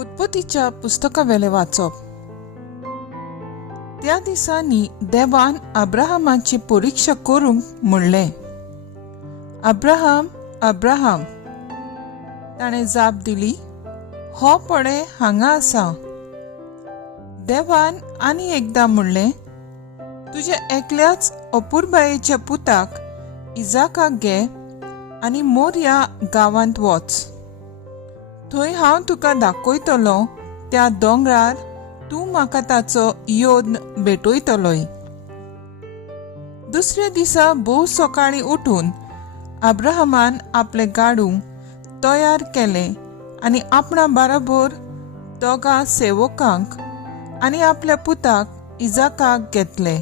उत्पत्तीच्या पुस्तकावेले वाचप. त्या दिसांनी देवान अब्राहमाची परीक्षा करूंक म्हणले, अब्राहम, अब्राहम. ताणे जाप दिली, हो पळे हांगा आसा. देवान आनी एकदा म्हणले, तुझ्या एकल्याच अपुरबायेच्या पुताक इजाकाक घे आनी मोर्या गांवांत वच. थंय हांव तुका दाखयतलो त्या दोंगरार तूं म्हाका ताचो योद्न भेटयतलोय. दुसऱ्या दिसा भोव सकाळीं उठून अब्राहमान आपले गाडू तयार केले आनी आपणा बरोबर दोगा सेवकांक आनी आपल्या पुताक इजाकाक घेतले.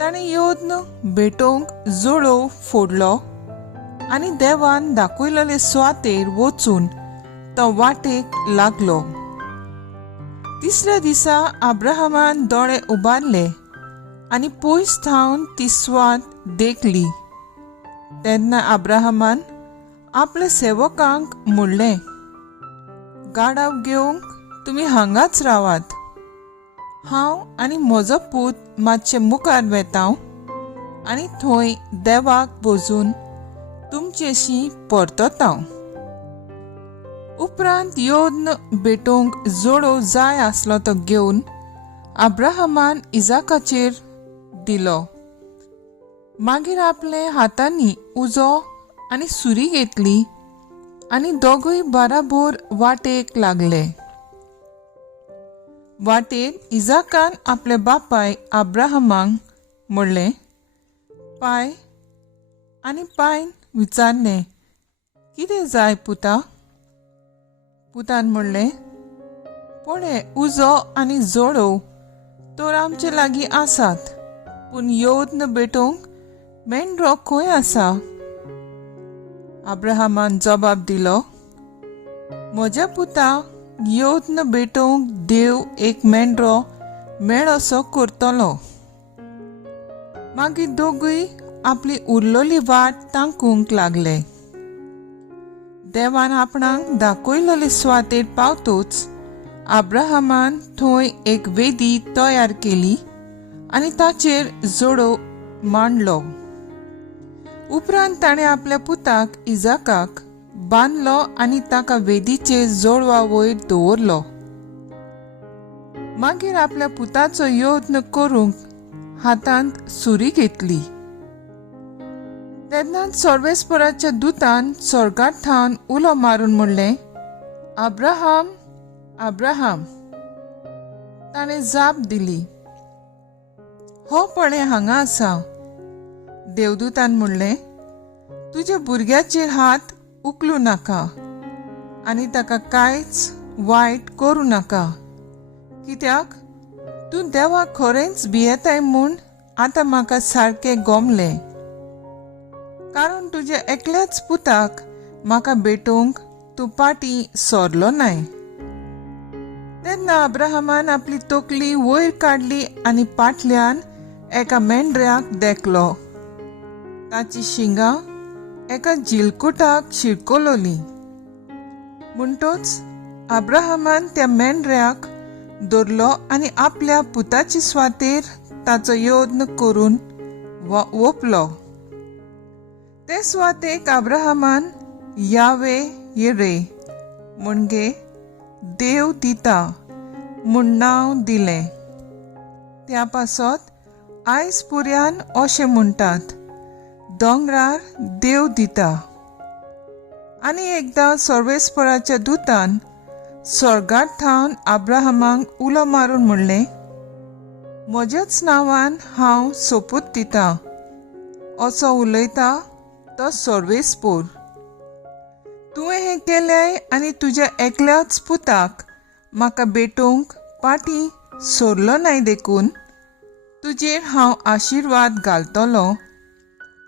ताणें योद्न भेटोवंक जोळोव फोडलो आनी देवान दाखयलेले सुवातेर वचून तो वाटेक लागलो. तिसऱ्या दिसा अब्राहमान दोळे उबारले आनी पयस थावन ती सुवात देखली. तेन्ना अब्राहमान आपल्या सेवकांक म्हणले, गाडाव घेवंक तुमी हांगाच रावात. हांव आनी म्हजो पूत मातशे मुखार वेतांव आनी थंय देवाक वचून तुमचेशी परततांव. उपरांत योद्न भेटोवंक जोडो जाय आसलो तो घेवन अब्राहमान इजाकाचेर दिलो. मागीर आपले हातांनी उजो आनी सुरी घेतली आनी दोगूय बराबर वाटेक लागले. वाटेर इजाकान आपल्या बापाय अब्राहमाक म्हणले, पाय. आनी पायन विचारले, कितें जाय पुता? पुतान म्हणले, पळय, उजो आनी जोडो तर आमचे लागीं आसात, पूण योद्न भेटोवंक मेंढरो खंय आसा? अब्राहमान जबाब दिलो, म्हज्या पुता, योद्न भेटोवंक देव एक मेंढरो मेळसो करतलो. मागीर दोगूय आपली उरलोली वाट तांकूंक लागले. देवान आपणाक दाखयलेले सुवातेर पावतूच अब्राहमान थंय एक वेदी तयार केली आनी ताचेर जोडो मांडलो. उपरांत ताणें आपल्या पुताक इजाकाक बांदलो आनी ताका वेदीचे जोडवा वयर दवरलो. मागीर आपल्या पुताचो योद्न करूंक हातांत सुरी घेतली. तेन्ना सर्वेस्पराच्या दुतान स्वर्गांत थावन उलो मारून म्हणलें, अब्राहम, अब्राहम. ताणें जाप दिली, हो पळय हांगा आसा. देवदूतान म्हणलें, तुज्या भुरग्याचेर हात उखलूं नाका आनी ताका कांयच वायट करूं नाका, कित्याक तूं देवाक खरेंच भियेताय म्हूण आतां म्हाका सारकें गमलें. कारण तुज्या एकल्याच पुताक म्हाका भेटोवंक तूं फाटीं सरलो नाय. तेन्ना अब्राहमान आपली तकली वयर काडली आनी फाटल्यान एका मेंढऱ्याक देखलो. ताची शिंगां एका जिलकुटाक शिरकोलोली. म्हणटच अब्राहमान त्या मेंढऱ्याक धरलो आनी आपल्या पुताचे सुवातेर ताचो योद्न करून ओपलो. ते सुवातेक अब्राहमान यावे येरे म्हणजे देव दिता म्हूण नांव दिलें. त्या पासत आयज पुर्यान अशें म्हणटात, दोंगरार देव दिता. आनी एकदां सर्वेस्पराच्या दुतान स्वर्गांत थावन अब्राहमाक उलो मारून म्हणलें, म्हज्याच नांवान हांव सोपूत दितां. असो उलयता तो सर्वेस्पर. तुवें हें केलें आनी तुज्या एकल्याच पुताक म्हाका भेटोवंक फाटीं सरलो नाय देखून तुजेर हांव आशिर्वाद घालतलों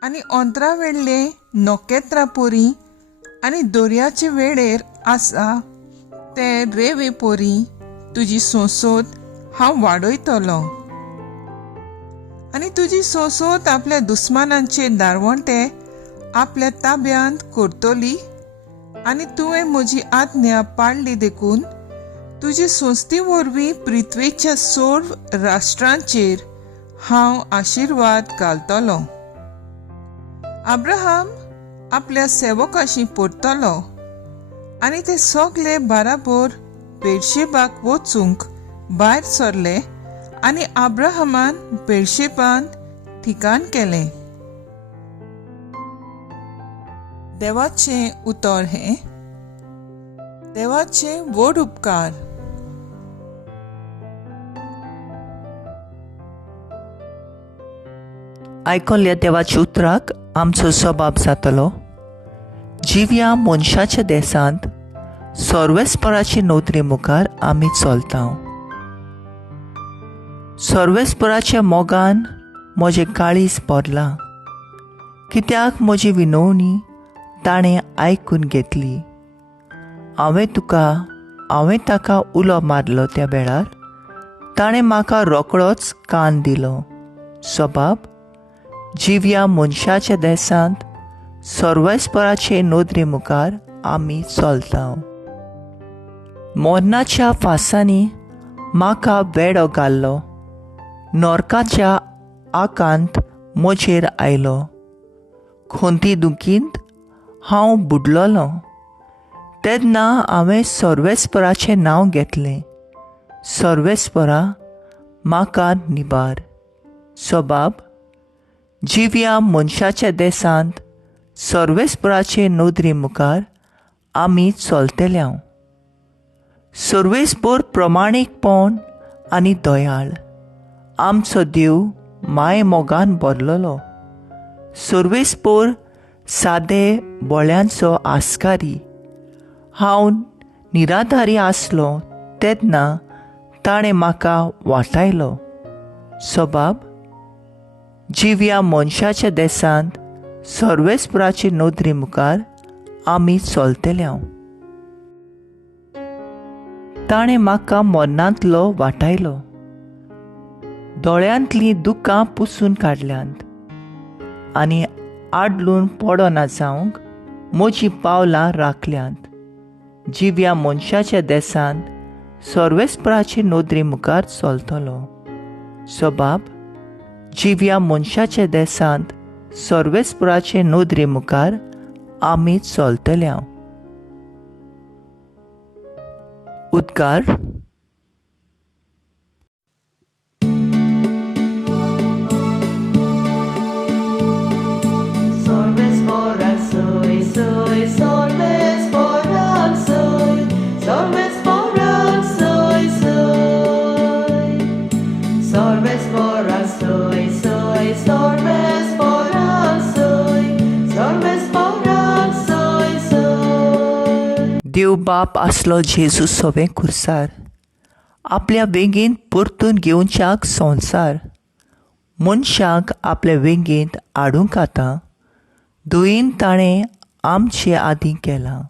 आनी अंतरा वेळले नोकेत्रां पोरी आनी दर्याचे वेळेर आसा ते रेवे पोरी तुजी सोंसोत हांव वाडयतलों. आनी तुजी सोंसोत आपल्या दुस्मानांचे दारवंटे आपल्या ताब्यांत करतली आनी तुवें म्हजी आज्ञा पाळली देखून तुजे संस्थे वरवीं पृथ्वेच्या सर्व राष्ट्रांचेर हांव आशिर्वाद घालतलो. अब्राहम आपल्या सेवकाशी परतलो आनी ते सगळे बाराबर बेर्शेबाक वचूंक भायर सरले आनी अब्राहमान बेर्शेबान ठिकाण केलें. देवाचें उतर हें. देवाचे व्हड उपकार. आयकल्ल्या देवाच्या उतराक आमचो सबाब जातलो. जिव्या मनशाच्या देसांत सर्वेस्पराचे नोदरे मुखार आमी चलता. सर्वेस्पराच्या मोगान म्हजें काळीज भरलां, कित्याक म्हजी विनवणी ताणें आयकून घेतली. हांवें ताका उलो मारलो त्या वेळार ताणें म्हाका रोखडोच कान दिलो. सबाब, जिव्या मनशाच्या देसांत सर्वेस्पराचे नोदरे मुखार आमी चलता. मरणाच्या फासांनी म्हाका वेडो घाल्लो, नरकाच्या आकांत म्हजेर आयलो. खंती दुखींत हांव बुडलोलो तेन्ना हांवें सर्वेस्पराचें नांव घेतलें. सर्वेस्परा, म्हाका निबार. सबाब, जिव्या मनशाच्या देसांत सर्वेस्पराचे नोदरे मुखार आमी चलतले. सर्वेस्पर प्रमाणीकपण आनी दयाळ. आमचो देव माय मोगान भरलेलो. सर्वेस्पर सादे बोळ्यांचो आस्कारी. हांव निराधारी आसलो तेन्ना ताणें म्हाका वाटायलो. सबाब, जिव्या मनशाच्या देसांत सर्वेस्पराचे नोदरे मुखार आमी चलतले. ताणें म्हाका मरणांतलो वाटायलो. दोळ्यांतलीं दुकां पुसून काडल्यांत आनी आडलून पडना जावंक म्हजीं पावलां राखल्यांत. जिव्या मनशाच्या देसांत सर्वेस्पराचे नोदरे मुखार चलतलो. सबाब, जिव्या मनशाच्या देसांत सर्वेस्पराचे नोदरे मुखार आमी चलतले. उद्गार. देव बाप आसलो जेजू सवें खुर्सार. आपल्या वेगींत परतून घेवच्याक संवसार मनशाक आपल्या वेगींत हाडूंक आतां धुयेन ताणें आमचे आदीं केलां.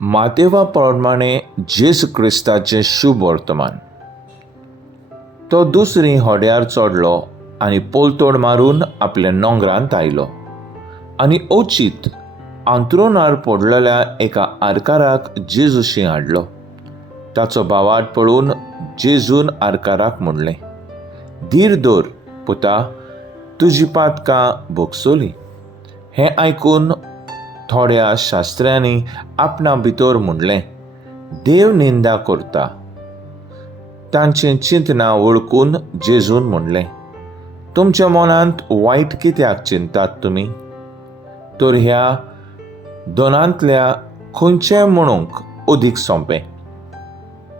मातेवा प्रमाणे जेसू क्रिस्ताचें शुभ वर्तमान. तो दुसरी होड्यार चडलो आनी पोलतोड मारून आपल्या नोंगरांत आयलो आनी ओचीत अंथरुणार पडलेल्या एका आरकाराक जेजूशी हाडलो. ताचो भावार्थ पळोवन जेजून आरकाराक म्हणलें, धीर दवर पुता, तुजी पातकां भोगसोली. हें आयकून थोड्या शास्त्र्यांनी आपणा भितर म्हणलें, देव निंदा करता. तांचें चिंतना वळखून जेजून म्हणलें, तुमच्या मनांत वायट कित्याक चिंतात तुमी? तर ह्या दोनांतल्या खंयचें म्हणूंक अदीक सोंपें?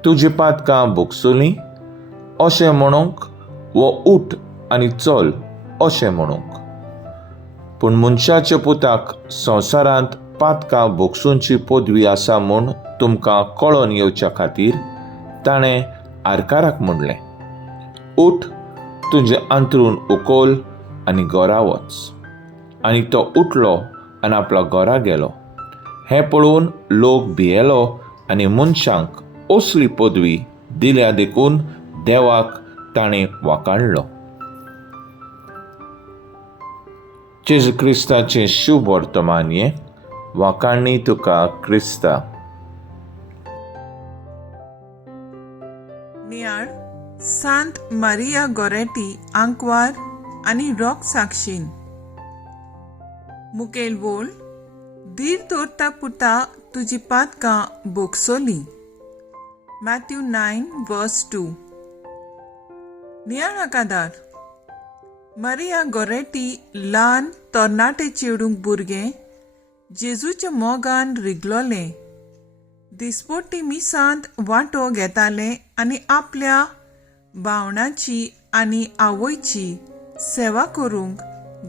तुजी पातकां भोगसोलीं अशें म्हणूंक वो उठ आनी चल अशें म्हणूंक? पूण मनशाच्या पुताक संवसारांत पातकां भोगसूंची पदवी आसा म्हूण तुमकां कळोन येवच्या खातीर ताणें आरकाराक म्हणलें, उठ, तुजें अंथरूण उखल आनी घरा वच. आनी तो उठलो आनी आपल्या घरा गेलो. हें पळोवन लोक भियेलो आनी मनशांक असली पदवी दिल्या देखून देवाक ताणें वाखाणलो. जेजू क्रिस्ताचें शुभ वर्तमान हें. वाखाणणी तुका क्रिस्ता. नियाळ सांत मारिया गोरेटी आंकवार आनी रोग साक्षीन. मुखेल बोल, धीर दवरता पुता तुजी पातकां बोगसोली. मॅथ्यू 9:2. नियाळ आकादार. मारिया गोरेटी ल्हान तरणाटे चेडूंक भुरगें जेजूच्या मोगान रिगलोलें. दिसपट्टी मिसांत वांटो घेतालें आनी आपल्या भावणाची आनी आवयची सेवा करूंक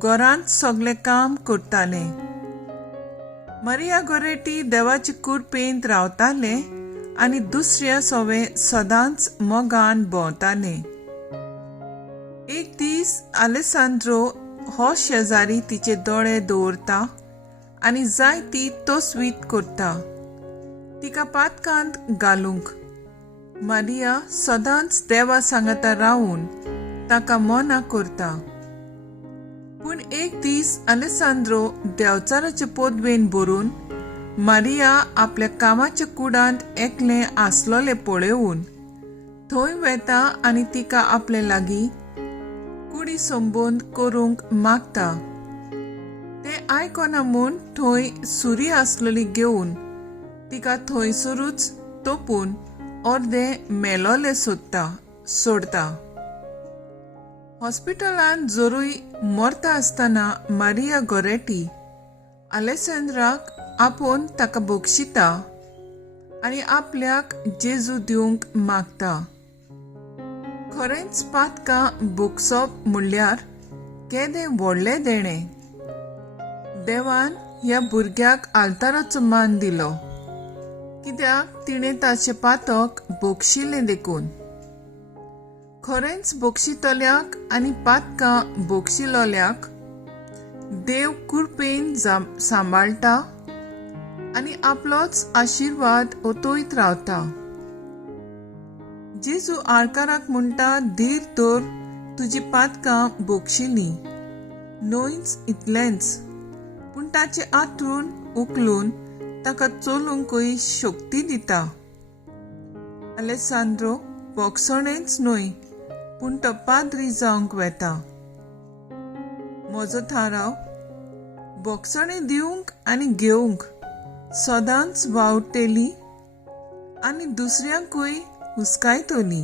घरांत सगळें काम करतालें. मारिया गोरेटी देवाचे कुडपेंत रावताले आनी दुसऱ्या सवे सदांच मोगान भोंवताले. एक दीस आलेसांद्रो हो शेजारी तिचे दोळे दवरता आनी जायती तोसवीत करता तिका पातकांत घालूंक. मारिया सदांच देवा सांगाता रावून ताका मना करता. पूण एक दीस आलेसांद्रो देवचाराचे पदवेन भरून मारिया आपल्या कामाच्या कुडांत एकलें आसलोलें पळयोवन थंय वेता आनी तिका आपले लागीं कुडी संबंद करूंक मागता. तें आयकना म्हूण थंय सुरी आसलोली घेवन तिका थंयसरूच तोपून अर्दें मेलोलें सोडता. हॉस्पिटलांत जरूय मरता आसतना मारिया गोरेटी आलेसँद्राक आपोवन ताका बोगशिता आनी आपल्याक जेजू दिवंक मागता. खरेंच पातकां बोगसप म्हणल्यार केदें व्हडलें देणें. देवान ह्या भुरग्याक आल्ताराचो मान दिलो कित्याक तिणें ताचें पातक बोगशिल्लें देखून. खरेंच बोगशितल्याक आनी पातकां बोगशिलोल्याक देव कुडपेन सांबाळटा आनी आपलोच आशिर्वाद ओतोयत रावता. जेजू आळकाराक म्हणटा, धीर दवर, तुजी पातकां बोगशिलीं. न्हयच इतलेंच, पूण ताचे आंथरूण उखलून ताका चलूंकय शक्ती दिता. आलेसांद्रो बोगसणेंच न्हय पूण तो पाद्री जावंक वेता. म्हजो थाराव बोगसणें दिवंक आनी घेवंक सदांच वावुरतेली आनी दुसऱ्यांकूय हुस्कायतली.